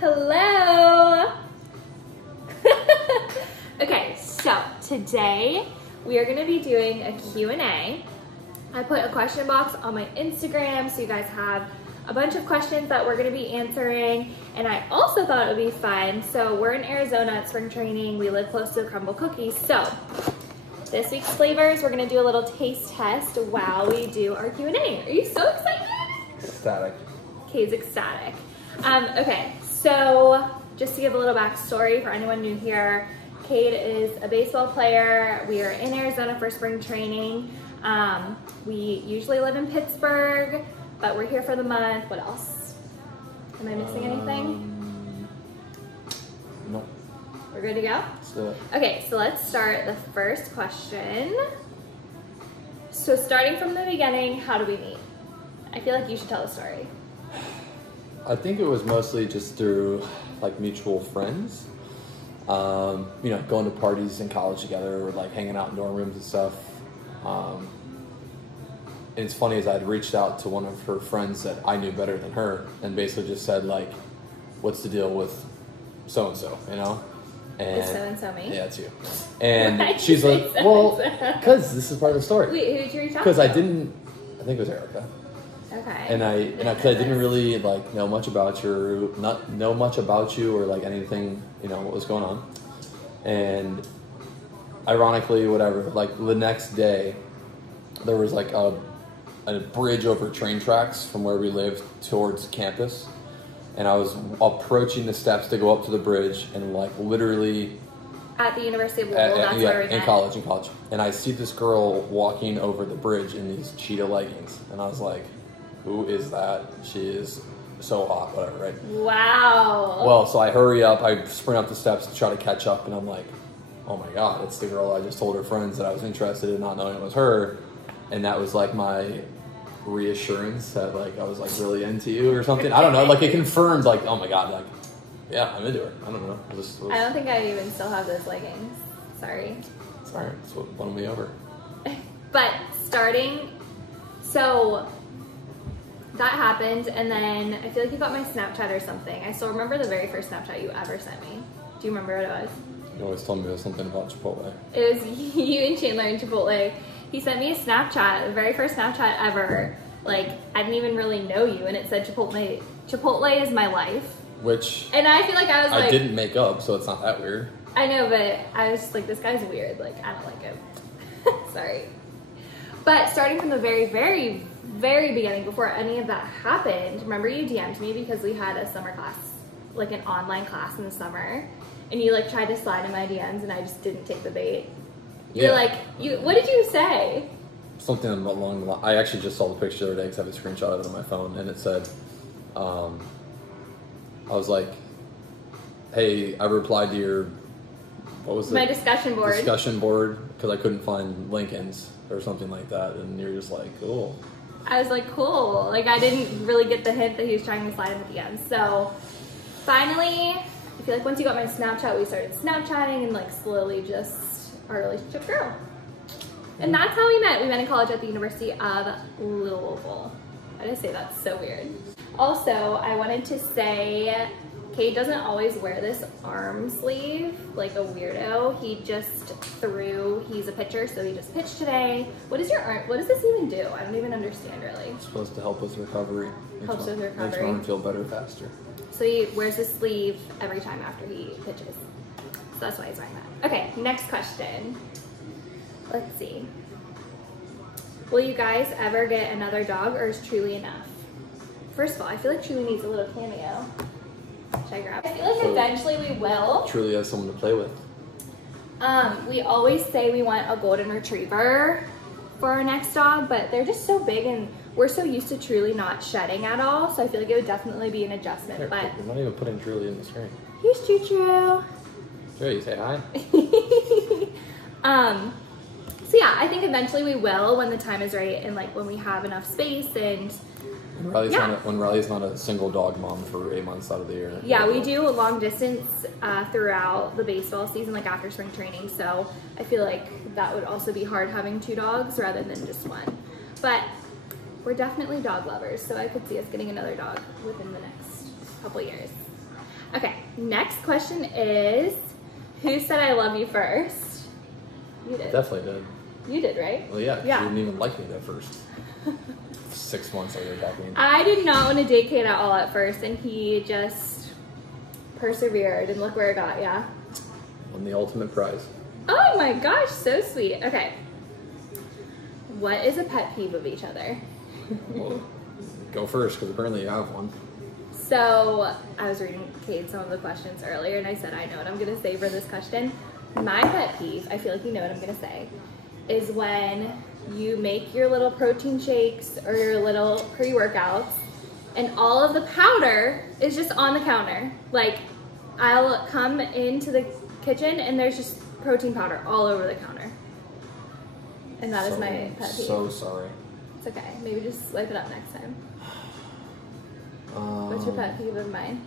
Hello! Okay, so today we are going to be doing a Q&A. I put a question box on my Instagram so you guys have a bunch of questions that we're going to be answering, and I also thought it would be fun. So we're in Arizona at spring training. We live close to Crumbl Cookies. So this week's flavors, we're going to do a little taste test while we do our Q&A. Are you so excited? Ecstatic. Kade's ecstatic. Okay, so just to give a little backstory for anyone new here, Kade is a baseball player. We are in Arizona for spring training. We usually live in Pittsburgh, but we're here for the month. What else? Am I missing anything? No. We're good to go? Let's do it. Okay, so let's start the first question. So starting from the beginning, how do we meet? I feel like you should tell the story. I think it was mostly just through like mutual friends. You know, going to parties in college together or like hanging out in dorm rooms and stuff. And it's funny as I'd reached out to one of her friends that I knew better than her and basically just said like, what's the deal with so-and-so, you know? And Is so-and-so me? yeah, it's you. And Why did she's you like, say well, so-and-so? because this is part of the story. Wait, who did you reach out to? Because I think it was Erica. Okay. And I didn't really like know much about you or like anything, you know, what was going on. And ironically, whatever, like the next day, there was like a bridge over train tracks from where we lived towards campus. And I was approaching the steps to go up to the bridge and like literally at the University of Louisville, that's where we met. in college. And I see this girl walking over the bridge in these cheetah leggings. And I was like, who is that? She is so hot, whatever, right? Wow. Well, so I hurry up, I sprint up the steps to try to catch up, and I'm like, oh my God, it's the girl I just told her friends that I was interested in, not knowing it was her. And that was like my reassurance that like I was like really into you or something. I don't know, like it confirmed like, oh my God, like, yeah, I'm into her. I don't know. I don't think I even still have those leggings. Sorry. It's alright, it's what won me over. But so that happened, and then I feel like you got my Snapchat or something. I still remember the very first Snapchat you ever sent me. Do you remember what it was? You always told me it was something about Chipotle. It was you and Chandler in Chipotle. He sent me a Snapchat, the very first Snapchat ever. Like, I didn't even really know you, and it said Chipotle. Chipotle is my life. Which... And I feel like I was like... I didn't make up, so it's not that weird. I know, but I was just like, this guy's weird. Like, I don't like him. Sorry. But starting from the very, very, very beginning, before any of that happened, remember you DM'd me because we had a summer class, like an online class in the summer, and you like tried to slide in my DMs, and I just didn't take the bait. Yeah. You're like, what did you say? Something along the line. I actually just saw the picture the other day because I have a screenshot of it on my phone, and it said, I was like, hey, I replied to your, what was it? My discussion board. Discussion board, because I couldn't find Lincoln's or something like that, and you're just like, cool. I was like, cool. Like, I didn't really get the hint that he was trying to slide in the DMs. So, finally, I feel like once you got my Snapchat, we started Snapchatting, and like slowly just our relationship grew. And that's how we met. We met in college at the University of Louisville. I just say that's so weird. Also, I wanted to say, Kade doesn't always wear this arm sleeve like a weirdo. He just he's a pitcher, so he just pitched today. What does this even do? I don't even understand really. It's supposed to help with recovery. Helps with recovery. Makes one feel better faster. So he wears his sleeve every time after he pitches. So that's why he's wearing that. Okay, next question. Let's see. Will you guys ever get another dog, or is Truly enough? First of all, I feel like Truly needs a little cameo. Should I grab it? I feel like eventually we will. Truly has someone to play with. We always say we want a golden retriever for our next dog, but they're just so big and we're so used to Truly not shedding at all, so I feel like it would definitely be an adjustment. Here, but we're not even putting Truly in the screen. Here's Choo-Choo. Sure, you say hi. So yeah, I think eventually we will when the time is right and like when we have enough space and When Riley's not a single dog mom for 8 months out of the year. Yeah, we do a long distance throughout the baseball season, like after spring training. So I feel like that would also be hard having 2 dogs rather than just 1. But we're definitely dog lovers, so I could see us getting another dog within the next couple years. Okay, next question is, who said I love you first? You did. Definitely did. You did, right? Well, yeah, 'cause Yeah. you didn't even like me at first. 6 months later, talking. I did not want to date Kade at all at first, and he just persevered, and look where it got, yeah. Won the ultimate prize. Oh my gosh, so sweet. Okay. What is a pet peeve of each other? Well, go first, because apparently you have one. So, I was reading Kade some of the questions earlier, and I said, I know what I'm going to say for this question. My pet peeve, I feel like you know what I'm going to say, is when you make your little protein shakes or your little pre-workouts, and all of the powder is just on the counter. Like, I'll come into the kitchen, and there's just protein powder all over the counter. And that is my pet peeve. So sorry. It's okay. Maybe just wipe it up next time. What's your pet peeve of mine?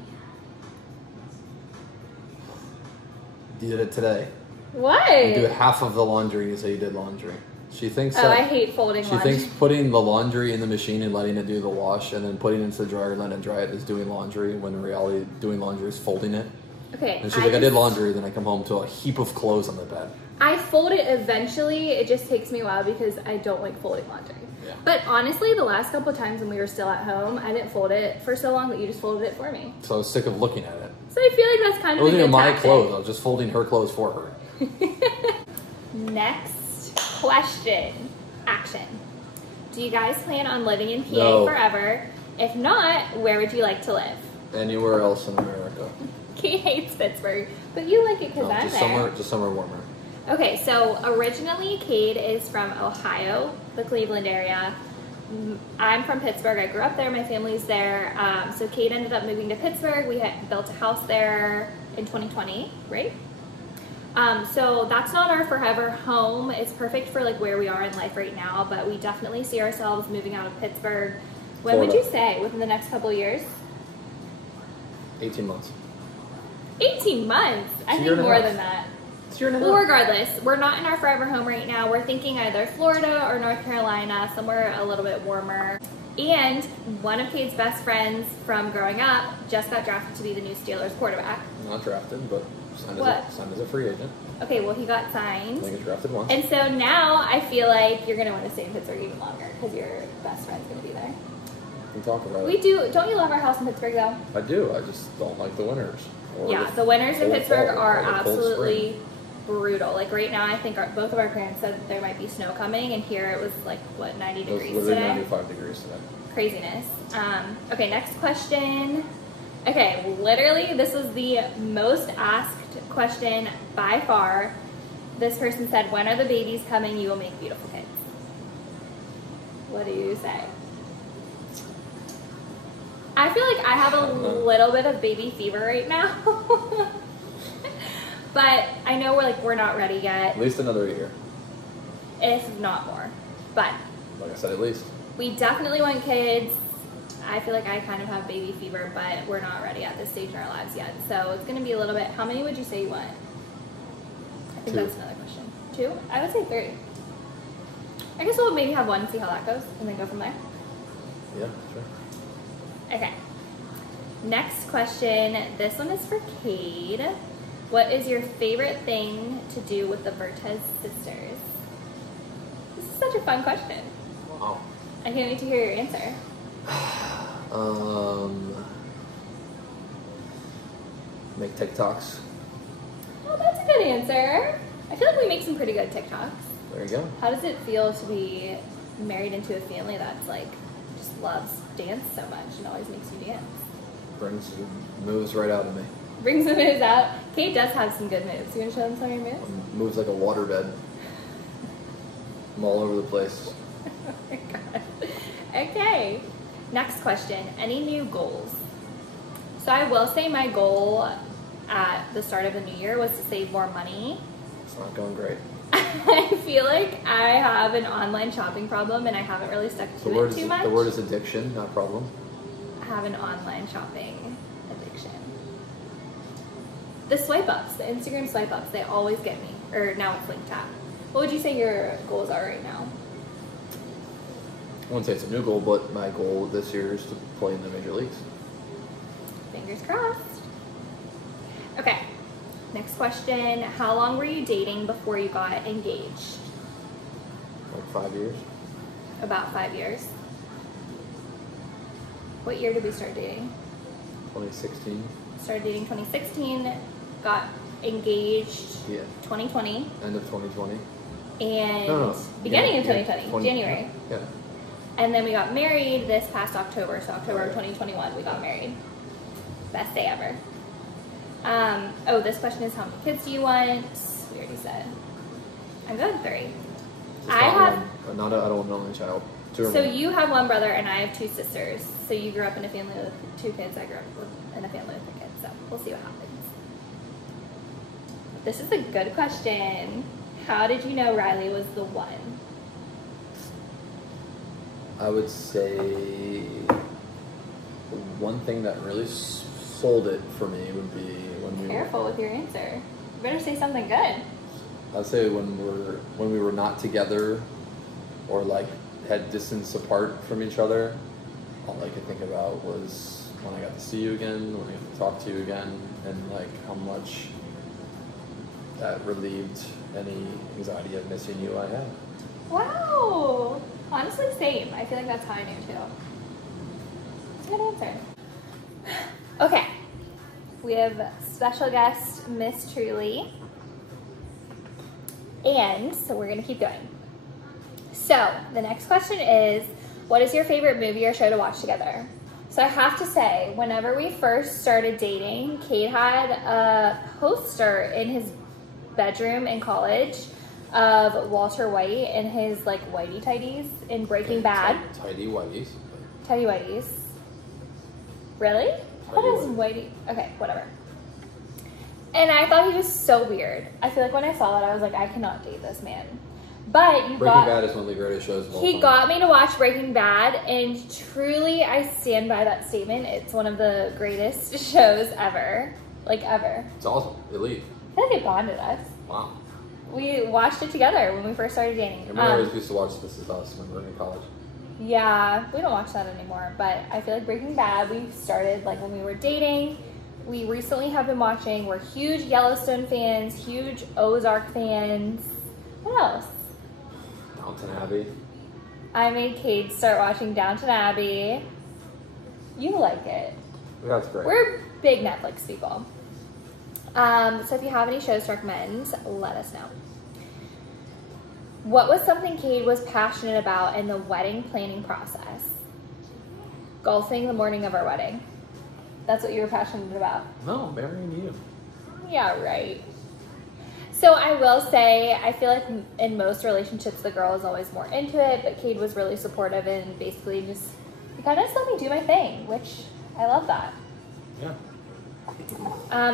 You did it today. What? You do half of the laundry, you say you did laundry. She thinks I hate folding laundry. She thinks putting the laundry in the machine and letting it do the wash and then putting it into the dryer and letting it dry it is doing laundry, when in reality doing laundry is folding it. Okay. And she's like, I did laundry, then I come home to a heap of clothes on the bed. I fold it eventually. It just takes me a while because I don't like folding laundry. Yeah. But honestly, the last couple of times when we were still at home, I didn't fold it for so long that you just folded it for me. So I was sick of looking at it. So I feel like that's kind It of a wasn't good even my tactic. clothes, I was just folding her clothes for her. Next question. Action. Do you guys plan on living in PA No. forever? If not, where would you like to live? Anywhere else in America. Kate hates Pittsburgh, but you like it because I'm there. Just somewhere warmer. Okay, so originally Kade is from Ohio, the Cleveland area. I'm from Pittsburgh. I grew up there. My family's there. So Kade ended up moving to Pittsburgh. We had built a house there in 2020, right? So that's not our forever home. It's perfect for like where we are in life right now, but we definitely see ourselves moving out of Pittsburgh. When would you say? Within the next couple of years? 18 months. 18 months? I think more than that. It's a year and a half. Well, regardless, we're not in our forever home right now. We're thinking either Florida or North Carolina, somewhere a little bit warmer. And one of Kate's best friends from growing up just got drafted to be the new Steelers quarterback. Not drafted, but signed as a free agent. Okay, well, he got I signed. think he's drafted once. And so now I feel like you're going to want to stay in Pittsburgh even longer because your best friend's going to be there. We can talk about We it. do. Don't you love our house in Pittsburgh, though? I do. I just don't like the winters. Or Yeah, the winters in cold Pittsburgh fall, are or the cold absolutely spring. brutal. Like right now, I think both of our parents said that there might be snow coming, and here it was like, what, 90 It was degrees literally today? 95 degrees today. Craziness. Okay, next question. Okay, literally, this was the most asked question by far. This person said, when are the babies coming? You will make beautiful kids. What do you say? I feel like I have a little bit of baby fever right now. But I know we're not ready yet, At least another year. if not more. But Like I said, at least. we definitely want kids. I feel like I kind of have baby fever, but we're not ready at this stage in our lives yet. So it's going to be a little bit. How many would you say you want? I think 2. that's another question. 2? I would say 3. I guess we'll maybe have 1 and see how that goes, and then go from there. Yeah, sure. Okay. Next question. This one is for Kade. What is your favorite thing to do with the Vertex sisters? This is such a fun question. Wow. I can't wait to hear your answer. Make TikToks. Oh, that's a good answer. I feel like we make some pretty good TikToks. There you go. How does it feel to be married into a family that's like just loves dance so much and always makes you dance? Brings moves right out of me. Brings the moves out. Kate does have some good moves. You want to show them some of your moves? Moves like a waterbed. I'm all over the place. Oh my god. Okay. Next question. Any new goals? So I will say my goal at the start of the new year was to save more money. It's not going great. I feel like I have an online shopping problem and I haven't really stuck to it too much. The word is addiction, not problem. I have an online shopping addiction. The swipe ups, the Instagram swipe ups, they always get me. Or now it's linked tap. What would you say your goals are right now? I wouldn't say it's a new goal, but my goal this year is to play in the major leagues. Fingers crossed. Okay. Next question. How long were you dating before you got engaged? Like 5 years. About 5 years. What year did we start dating? 2016. Started dating 2016, got engaged 2020. End of 2020. And No. beginning of 2020, January. Yeah. And then we got married this past October, so October of 2021 we got married. Best day ever. Oh, this question is how many kids do you want? We already said. I'm going 3. I don't want an only child. 2 or So more. you have 1 brother and I have 2 sisters. So you grew up in a family with 2 kids. I grew up in a family with 3 kids. So we'll see what happens. This is a good question. How did you know Riley was the one? I would say one thing that really sold it for me would be when Careful with your answer. You better say something good. I'd say when we were not together, or like had distance apart from each other. All I could think about was when I got to see you again, when I got to talk to you again, and like how much that relieved any anxiety of missing you I had. Wow. Honestly, same. I feel like that's how I knew too. That's a good answer. Okay. We have special guest, Miss Truly. And so we're going to keep going. So the next question is, what is your favorite movie or show to watch together? So I have to say, whenever we first started dating, Kade had a poster in his bedroom in college of Walter White and his like whitey tighties in Breaking Bad. Tidy whiteys. Tidy whiteys. Really? What is whitey? Okay, whatever. And I thought he was so weird. I feel like when I saw that, I was like, I cannot date this man. But Breaking Bad is one of the greatest shows of all time. He got me to watch Breaking Bad, and truly, I stand by that statement. It's one of the greatest shows ever. Like, ever. It's awesome. Elite. I feel like it bonded us. Wow. We watched it together when we first started dating. I always used to watch This Is Us when we were in college. Yeah, we don't watch that anymore, but I feel like Breaking Bad, we started like when we were dating. We recently have been watching. We're huge Yellowstone fans, huge Ozark fans. What else? Downton Abbey. I made Kade start watching Downton Abbey. You like it. Yeah, that's great. We're big Netflix people. So if you have any shows to recommend, let us know. What was something Kade was passionate about in the wedding planning process? Golfing the morning of our wedding. That's what you were passionate about. No, marrying you. Yeah, right. So I will say, I feel like in most relationships, the girl is always more into it, but Kade was really supportive and basically just, he kind of just let me do my thing, which I love that. Yeah.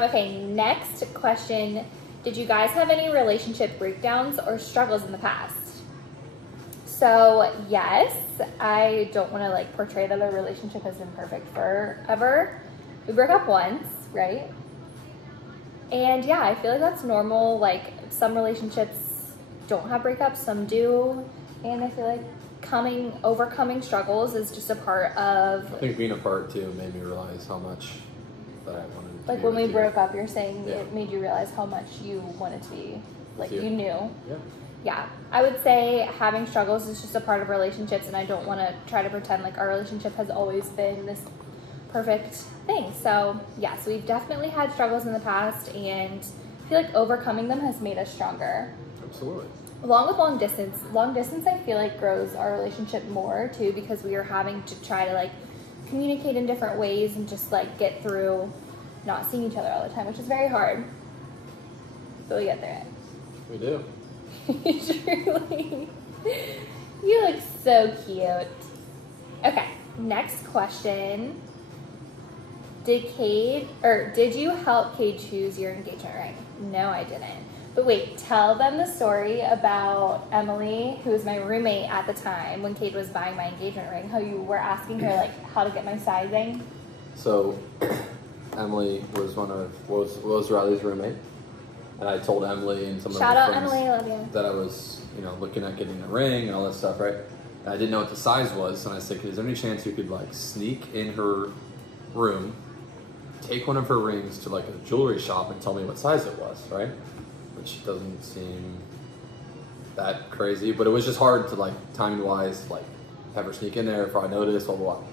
Okay, next question. Did you guys have any relationship breakdowns or struggles in the past? So yes, I don't want to like portray that our relationship has been perfect forever. We broke up once, right? And yeah, I feel like that's normal. Like some relationships don't have breakups, some do. And I feel like overcoming struggles is just a part of. I think being apart too made me realize how much that I wanted to like be when we with you. broke up, you're saying Yeah. it made you realize how much you wanted to be, like you knew. Yeah. Yeah, I would say having struggles is just a part of relationships, and I don't want to try to pretend like our relationship has always been this perfect thing. So yes, we've definitely had struggles in the past, and I feel like overcoming them has made us stronger. Absolutely. Along with long distance I feel like grows our relationship more too, because we are having to try to like communicate in different ways and just like get through not seeing each other all the time, which is very hard, but we get through it. We do. Truly. You look so cute. Okay, next question. Did you help Kade choose your engagement ring? No, I didn't. But wait, tell them the story about Emily, who was my roommate at the time when Kade was buying my engagement ring, how you were asking her like how to get my sizing. So Emily was was Riley's roommate. And I told Emily and some of Shout her out friends Emily, I love you. that I was, looking at getting a ring and all that stuff, right? And I didn't know what the size was, and I said, is there any chance you could like sneak in her room take one of her rings to like a jewelry shop and tell me what size it was, right? Which doesn't seem that crazy, but it was just hard to like timing wise, like have her sneak in there if I noticed, blah blah blah.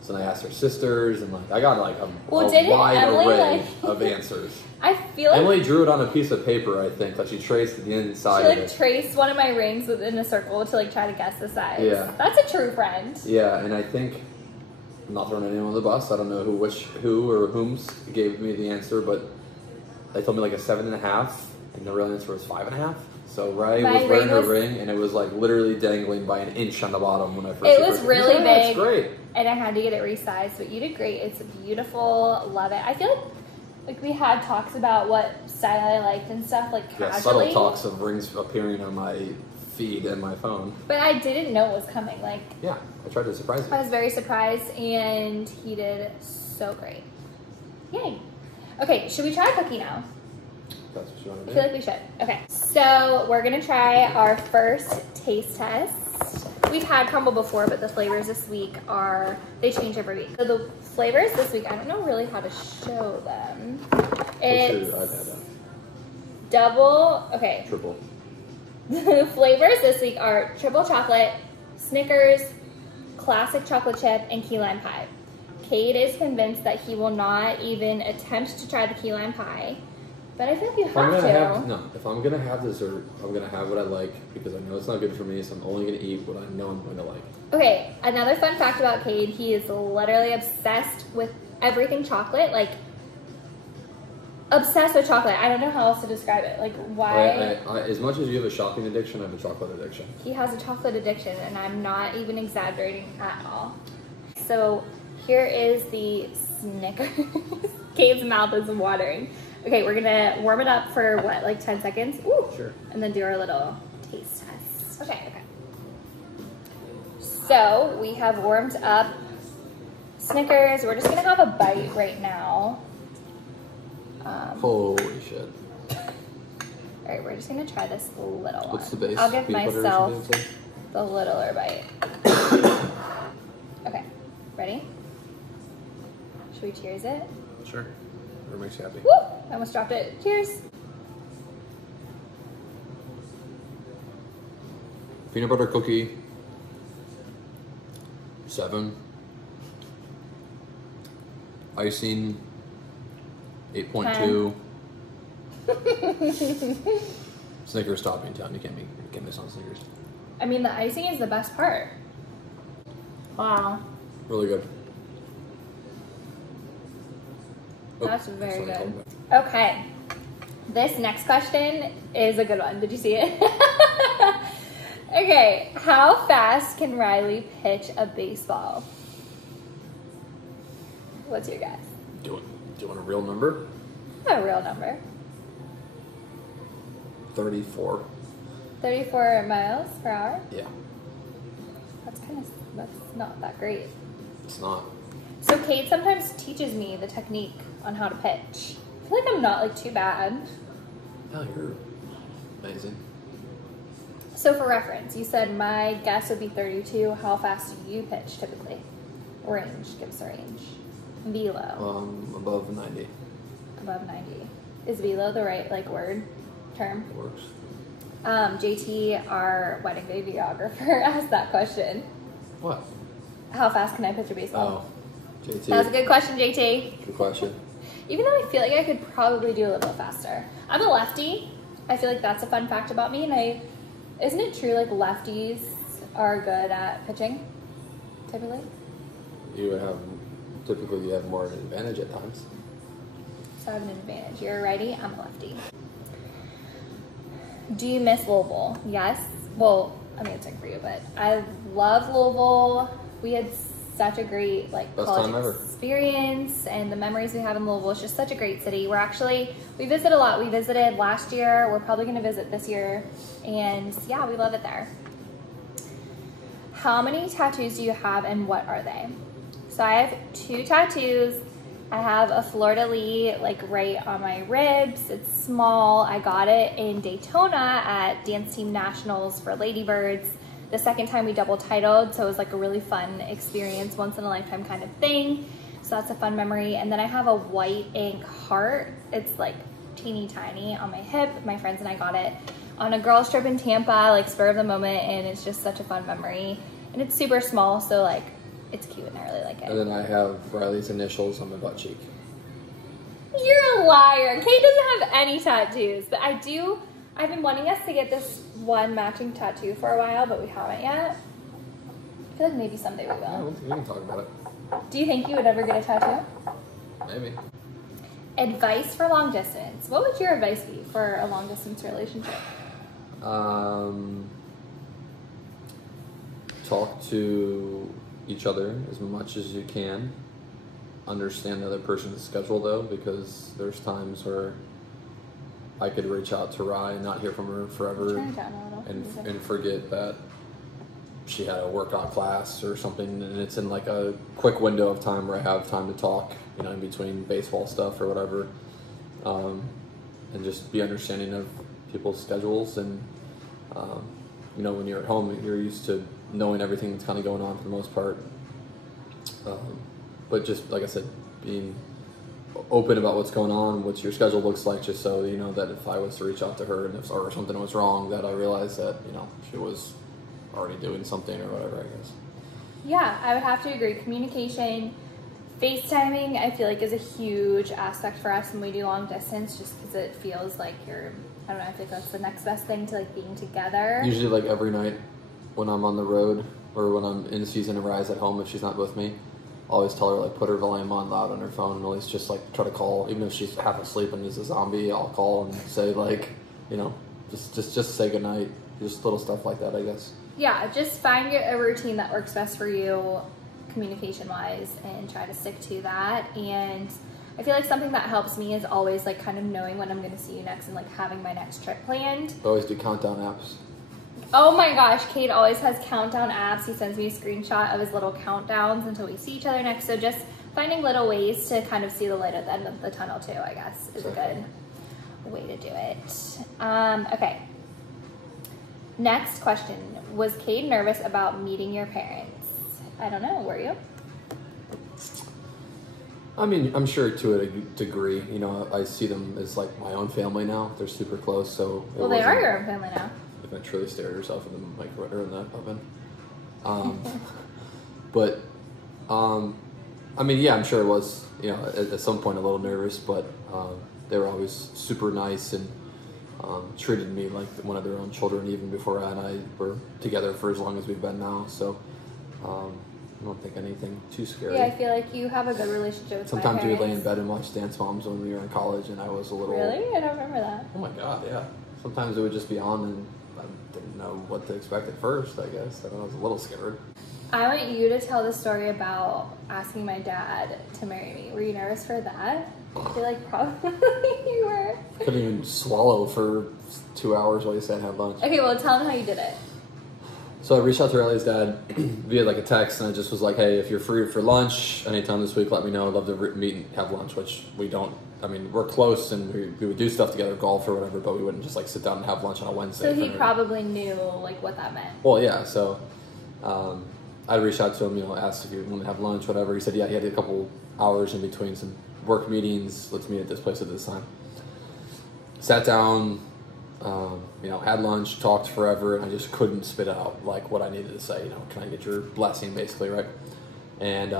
So then I asked her sisters, and like I got like a wide array of answers. I feel like Emily drew it on a piece of paper. I think like she traced the inside. She like traced one of my rings within a circle to like try to guess the size. Yeah, that's a true friend. Yeah, and I think I'm not throwing anyone on the bus. I don't know who or whom's gave me the answer, but they told me like a 7.5, and the real answer was 5.5. So Ray was wearing her ring, and it was like literally dangling by an inch on the bottom when I first. It was really big. That's great. And I had to get it resized, but you did great. It's beautiful. Love it. I feel like we had talks about what style I liked and stuff, like casually. Yeah, subtle talks of rings appearing on my feed and my phone. But I didn't know it was coming. Like, yeah, I tried to surprise you. I was very surprised, and he did so great. Yay. Okay, should we try a cookie now? That's what you want to do. I feel like we should. Okay, so we're gonna try our first taste test. We've had Crumbl before, but the flavors this week they change every week. So the flavors this week, I don't know really how to show them. It's double, okay. Triple. The flavors this week are triple chocolate, Snickers, classic chocolate chip, and key lime pie. Kade is convinced that he will not even attempt to try the key lime pie. But I feel like you have to. If I'm going to have dessert, I'm going to have what I like because I know it's not good for me, so I'm only going to eat what I know I'm going to like. Okay, another fun fact about Kade, he is literally obsessed with everything chocolate, like, obsessed with chocolate. I don't know how else to describe it. Like, why? As much as you have a shopping addiction, I have a chocolate addiction. He has a chocolate addiction, and I'm not even exaggerating at all. So, here is the Snickers. Kade's mouth is watering. Okay, we're gonna warm it up for what, like 10 seconds? Ooh. Sure. And then do our little taste test. Okay. So, we have warmed up Snickers. We're just gonna have a bite right now. Holy shit. Alright, we're just gonna try this little one. What's the base? I'll give myself the littler bite. Okay, ready? Should we cheers it? Sure. Whatever makes you happy. Woo! I almost dropped it. Cheers! Peanut butter cookie. 7. Icing. 8.2. Snickers topping 10. You can't miss on Snickers. I mean, the icing is the best part. Wow. Really good. That's very good. Okay. This next question is a good one. Did you see it? Okay. How fast can Riley pitch a baseball? What's your guess? Do you want a real number? A real number. 34. 34 miles per hour? Yeah. That's not that great. It's not. So Kade sometimes teaches me the technique on how to pitch. I feel like I'm not like too bad. No, you're amazing. So for reference, you said my guess would be 32. How fast do you pitch typically? Range, give us a range. Velo. Above 90. Above 90. Is velo the right word, term? It works. JT, our wedding videographer, asked that question. What? How fast can I pitch a baseball? Oh, JT. That was a good question, JT. Good question. Even though I feel like I could probably do a little faster. I'm a lefty. I feel like that's a fun fact about me. And isn't it true like lefties are good at pitching, typically? Typically you have more of an advantage at times. So I have an advantage. You're a righty, I'm a lefty. Do you miss Louisville? Yes. Well, I mean, it's like for you, but I love Louisville. We had such a great college experience, and the memories we have in Louisville is just such a great city. We visit a lot. We visited last year. We're probably going to visit this year, and yeah, we love it there. How many tattoos do you have, and what are they? So I have 2 tattoos. I have a fleur-de-lis right on my ribs. It's small. I got it in Daytona at Dance Team Nationals for Ladybirds. The second time we double titled, so it was a really fun experience, once in a lifetime kind of thing. So that's a fun memory. And then I have a white ink heart. It's like teeny tiny on my hip. My friends and I got it on a girls trip in Tampa, like spur of the moment, and it's just such a fun memory. And it's super small, so like it's cute and I really like it. And then I have Riley's initials on my butt cheek. You're a liar. Kate doesn't have any tattoos, but I've been wanting us to get this one matching tattoo for a while, but we haven't yet. I feel like maybe someday we will. Yeah, we can talk about it. Do you think you would ever get a tattoo? Maybe. Advice for long distance. What would your advice be for a long distance relationship? Talk to each other as much as you can. Understand the other person's schedule though, because there's times where I could reach out to Rye and not hear from her forever and forget that she had a workout class or something, and it's in like a quick window of time where I have time to talk, you know, in between baseball stuff or whatever, and just be understanding of people's schedules. And you know, when you're at home, you're used to knowing everything that's kind of going on for the most part, but just like I said, being open about what's going on, what your schedule looks like, just so you know that if I was to reach out to her and if or something was wrong, that I realized that, you know, she was already doing something or whatever, I guess. Yeah, I would have to agree. Communication, FaceTiming, I feel like is a huge aspect for us when we do long distance, just because it feels like I don't know, I think that's the next best thing to like being together. Usually like every night when I'm on the road or when I'm in season and Rye's at home, if she's not with me, I always tell her like put her volume on loud on her phone and always just like try to call, even if she's half asleep and is a zombie, I'll call and say like, you know, just say goodnight, just little stuff like that, I guess. Yeah, just find a routine that works best for you communication-wise and try to stick to that. And I feel like something that helps me is always like kind of knowing when I'm going to see you next and like having my next trip planned. I always do countdown apps. Oh my gosh, Kade always has countdown apps. He sends me a screenshot of his little countdowns until we see each other next. So just finding little ways to kind of see the light at the end of the tunnel too, I guess, is a good way to do it. Okay. Next question. Was Kade nervous about meeting your parents? I don't know. Were you? I mean, I'm sure to a degree. You know, I see them as like my own family now. They're super close, so... Well, they are your own family now. You're going to truly stare at yourself in the microwave or in the oven. But, I mean, yeah, I'm sure it was, you know, at some point a little nervous, but they were always super nice and treated me like one of their own children, even before Rye and I were together for as long as we've been now. So I don't think anything too scary. Yeah, I feel like you have a good relationship with Sometimes my we parents. would lay in bed and watch Dance Moms when we were in college, and I was a little... Really? I don't remember that. Oh my god, yeah. Sometimes it would just be on, and I didn't know what to expect at first, I guess. I was a little scared. I want you to tell the story about asking my dad to marry me. Were you nervous for that? I feel like probably you were. Couldn't even swallow for 2 hours while you sat and had lunch. Okay, well, tell him how you did it. So I reached out to Riley's dad via like a text, and I just was like, hey, if you're free for lunch anytime this week, let me know. I'd love to meet and have lunch, which we don't. I mean, we're close, and we would do stuff together, golf or whatever, but we wouldn't just like sit down and have lunch on a Wednesday. So he probably knew like what that meant. Well, yeah, so I reached out to him, you know, asked if he wanted to have lunch, whatever. He said, yeah, he had a couple hours in between some work meetings. Let's meet at this place at this time. Sat down, you know, had lunch, talked forever, and I just couldn't spit out like what I needed to say. You know, can I get your blessing, basically, right? And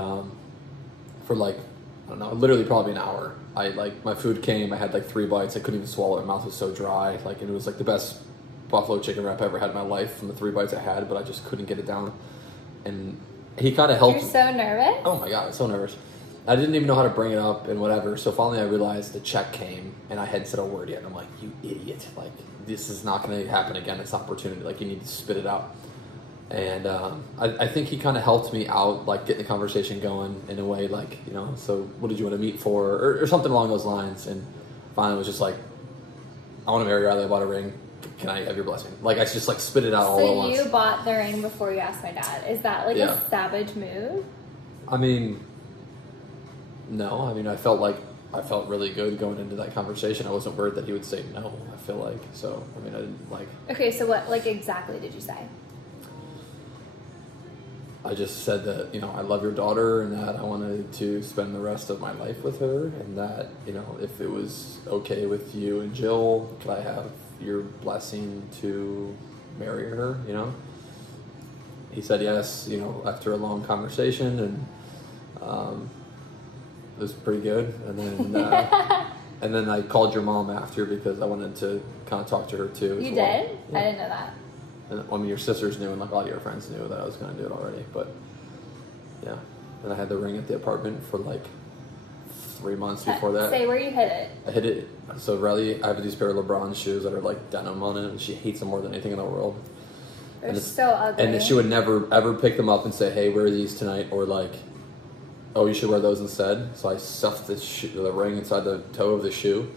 for like, I don't know, literally probably an hour. I like my food came. I had like 3 bites. I couldn't even swallow it. My mouth was so dry. Like, and it was like the best buffalo chicken wrap I ever had in my life from the 3 bites I had, but I just couldn't get it down. And he kind of helped. You're so nervous? Oh my god, I was so nervous. I didn't even know how to bring it up and whatever. So finally I realized the check came and I hadn't said a word yet. And I'm like, you idiot. Like, this is not going to happen again. It's an opportunity. Like, you need to spit it out. And I think he kind of helped me out, like, getting the conversation going in a way, like, you know, so what did you want to meet for? Or something along those lines. And finally it was just like, I want to marry Riley. I bought a ring. Can I have your blessing? Like, I just, like, spit it out all at once. So you bought the ring before you asked my dad. Is that, like, a savage move? I mean, no. I mean, I felt really good going into that conversation. I wasn't worried that he would say no, I feel like. So, I mean, I didn't, like... Okay, so what, like, exactly did you say? I just said that, you know, I love your daughter and that I wanted to spend the rest of my life with her, and that, you know, if it was okay with you and Jill, could I have your blessing to marry her, you know? He said yes, you know, after a long conversation, and it was pretty good. And then and then I called your mom after because I wanted to kind of talk to her too. You did? Yeah. I didn't know that. And I mean, your sisters knew, and like all your friends knew that I was going to do it already. But yeah, and I had the ring at the apartment for like 3 months before that. Say where you hit it. I hit it. So Riley, I have these pair of LeBron shoes that are like denim on it, and she hates them more than anything in the world. They're so ugly. And she would never ever pick them up and say, "Hey, wear these tonight," or like, "Oh, you should wear those instead." So I stuffed the ring inside the toe of the shoe,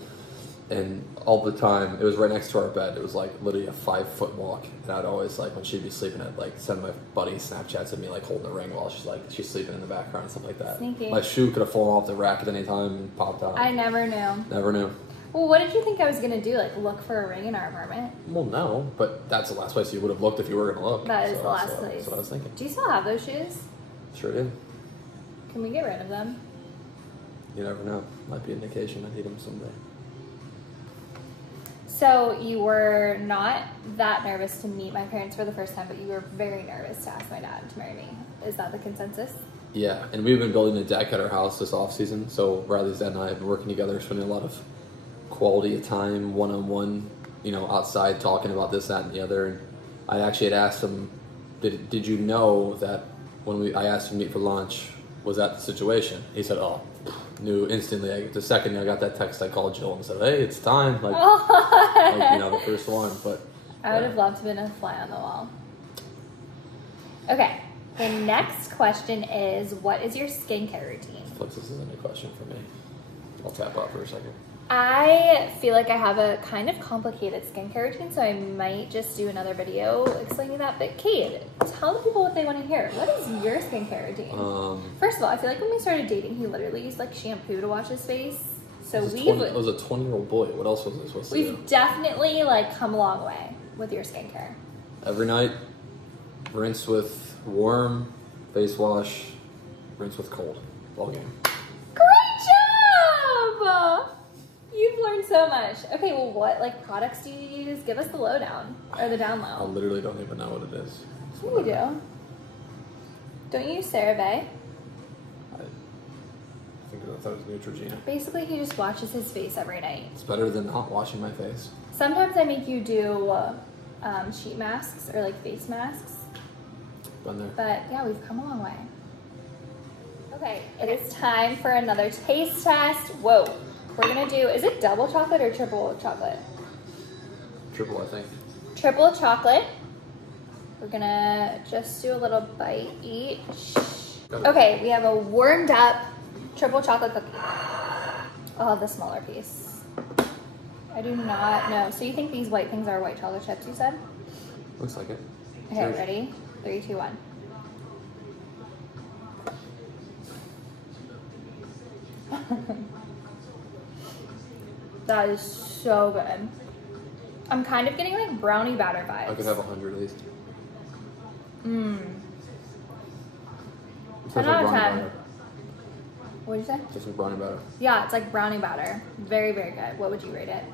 and all the time it was right next to our bed. It was like literally a 5-foot walk, and I'd always like when she'd be sleeping, I'd like send my buddies Snapchats of me like holding the ring while she's sleeping in the background and stuff like that. Sneaky. My shoe could have fallen off the rack at any time and popped out. I never knew. Never knew. Well, what did you think I was gonna do? Like look for a ring in our apartment? Well, no, but that's the last place you would have looked if you were going to look. That is the last place. That's what I was thinking. Do you still have those shoes? Sure did. Can we get rid of them? You never know. Might be an indication I need them someday. So you were not that nervous to meet my parents for the first time, but you were very nervous to ask my dad to marry me. Is that the consensus? Yeah, and we've been building a deck at our house this off season. So Riley's dad and I have been working together, spending a lot of quality of time, one-on-one, you know, outside talking about this, that, and the other. And I actually had asked him, did you know that when I asked him to meet for lunch, was that the situation? He said, oh, knew instantly. The second I got that text, I called Jill and said, hey, it's time. Like, like, you know, the first one. But I would have loved to have been a fly on the wall. Okay, the next question is, what is your skincare routine? This isn't a question for me. I'll tap out for a second. I feel like I have a kind of complicated skincare routine, so I might just do another video explaining that. But Kade, tell the people what they want to hear. What is your skincare routine? First of all, I feel like when we started dating, he literally used like shampoo to wash his face. So it was a 20-year-old boy. What else was I supposed to do? We've definitely like come a long way with your skincare. Every night, rinse with warm face wash, rinse with cold. All game. Great job! You've learned so much. Okay, well, what like products do you use? Give us the lowdown or the down I low. literally don't even know what it is. You do. Don't you use CeraVe? I thought it was Neutrogena. Basically, he just washes his face every night. It's better than not washing my face. Sometimes I make you do sheet masks or like face masks. Been there. But yeah, we've come a long way. Okay, it is time for another taste test. Whoa. We're gonna do, is it double chocolate or triple chocolate? Triple, I think. Triple chocolate. We're gonna just do a little bite each. Okay, we have a warmed up triple chocolate cookie. I'll have the smaller piece. I do not know. So you think these white things are white chocolate chips, you said? Looks like it. Okay, Cheers. ready? 3, 2, 1. That is so good. I'm kind of getting like brownie batter vibes. I could have 100 at least. 10 out of 10. What did you say? Just like brownie batter. Yeah, it's like brownie batter. Very, very good. What would you rate it?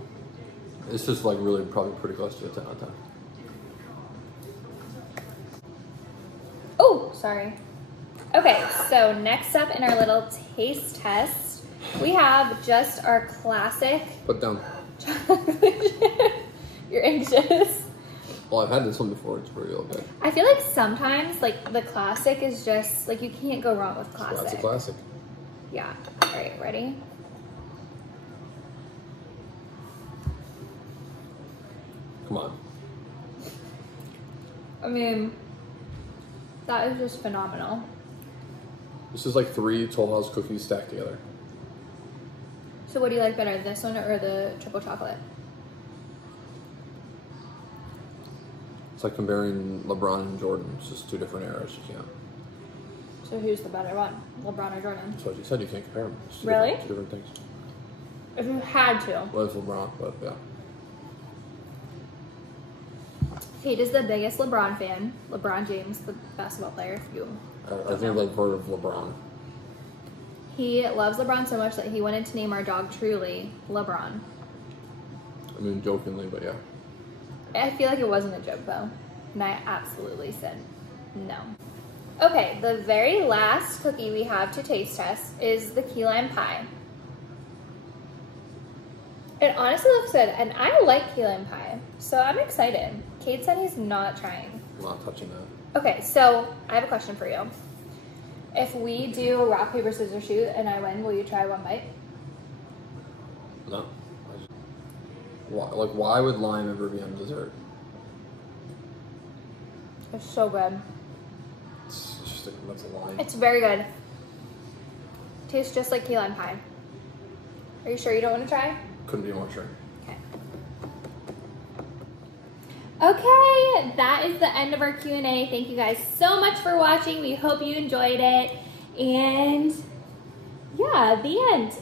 It's just like really probably pretty close to a 10 out of 10. Oh, sorry. Okay, so next up in our little taste test, we have just our classic Put down. chocolate chip. You're anxious. Well, I've had this one before. It's real good. I feel like sometimes, like, the classic is just, like, you can't go wrong with classic. So that's a classic. Yeah. All right, ready? Come on. I mean, that is just phenomenal. This is like 3 Toll House cookies stacked together. So what do you like better, this one or the triple chocolate? It's like comparing LeBron and Jordan. It's just 2 different eras. You can't. So who's the better one, LeBron or Jordan? That's what you said. You can't compare them. It's Really? Two different things. If you had to. Well, it's LeBron, but yeah. Kade is the biggest LeBron fan. LeBron James, the basketball player, if you I think I've like heard of LeBron. He loves LeBron so much that he wanted to name our dog Truly LeBron. I mean, jokingly, but yeah. I feel like it wasn't a joke though. And I absolutely said no. Okay, the very last cookie we have to taste test is the key lime pie. It honestly looks good, and I like key lime pie, so I'm excited. Kade said he's not trying. I'm not touching that. Okay, so I have a question for you. If we do rock, paper, scissors, shoot, and I win, will you try one bite? No. Why would lime ever be on dessert? It's so good. It's just that's a line. It's very good. Tastes just like key lime pie. Are you sure you don't want to try? Couldn't be more sure. Okay, that is the end of our Q&A. Thank you guys so much for watching. We hope you enjoyed it. And yeah, the end.